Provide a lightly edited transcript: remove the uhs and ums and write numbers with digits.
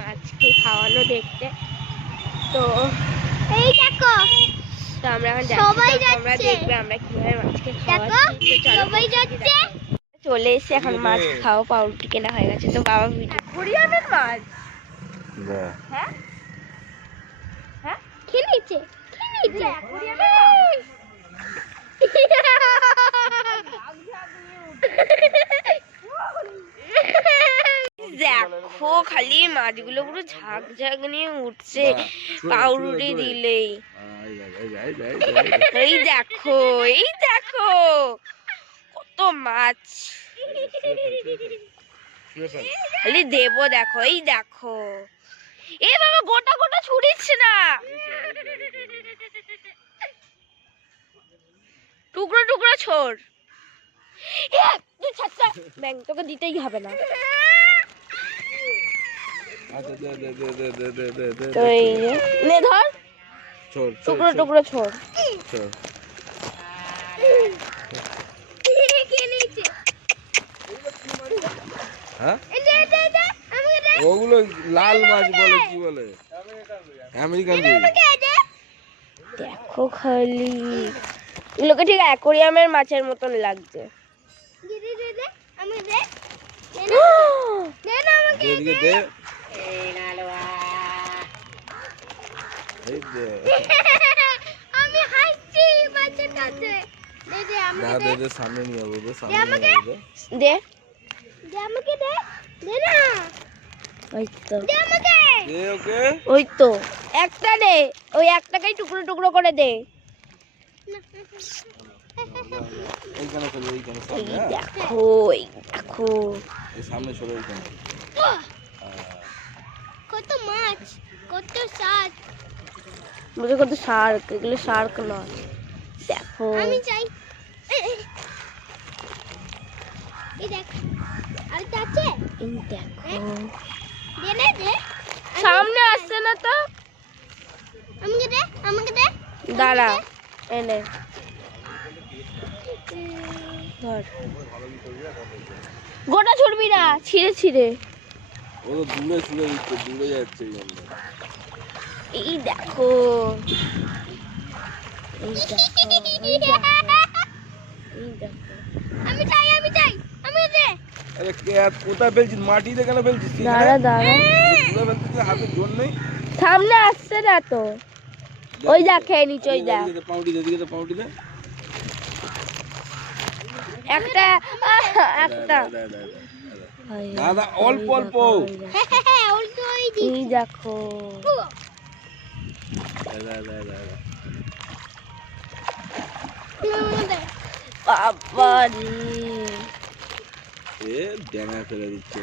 মাছকে খাওয়ানো দেখতে। তো এই দেখো আমরা এখন সবাই যাচ্ছি, তোমরা দেখবে আমরা কিভাবে মাছকে খাওয়াচ্ছি। সবাই যাচ্ছে। চলে এসে এখন মাছ খাও, পাউরুটি কেনা হয়ে গেছে। তো বাবা ভিডিও কোরিয়ানের মাছ হ্যাঁ হ্যাঁ খেয়ে নিচ্ছে দেখো খালি মাছগুলো পুরো ঝাঁক ঝাঁক নিয়ে উঠছে পাউরুটি দিলেই। এই দেখো কত মাছ খালি দেবো। দেখো এই দেখো, এ বাবা গোটা গোটা ছুটিচ্ছে না, টুকরো টুকরো ছোড়। ব্যাং তোকে দিতেই হবে না। তো এই নে ধর, টুকরো টুকরো ছোড়। ওগুলো লাল মাছ বলে, কি বলে আমেরিকান। দেখো খালি এগুলোকে ঠিক অ্যাকোরিয়ামের মাছের মতন লাগছে। সামনে নিয়ে দে ওই তো একটা দে, ওই একটাকেই টুকরো টুকরো করে দে। দেখো সামনে চলে কত মাছ, কত শাক, বুঝে কত শার্ক, এগুলো শার্ক নয়। দেখো আমি চাই। এই দেখ আর আছে, এই দেখো দে সামনে আসছে না তো, আমাকে দে দাঁড়া এনে ধর। গোটা ছুড়বি না, ছিঁড়ে ছিঁড়ে। ও তো দূরে ছুড়ে দিচ্ছে, দূরে যাচ্ছে। এই দেখো আমি চাই আমি দে। আরে কোথায় ফেলছিস? মাটিতে কেন ফেলছিস? দাঁড়া হাতে জোর নেই। সামনে আসছে না তো, ওই দেখ খেয়ে নিচ্ছে। ওই দেখ পাউটি দে, দিকে পাউটি দে। একটা দাদা অল্প অল্প। এই দেখো বাবা রে, এ ড্যাঙা ফেলে দিচ্ছে।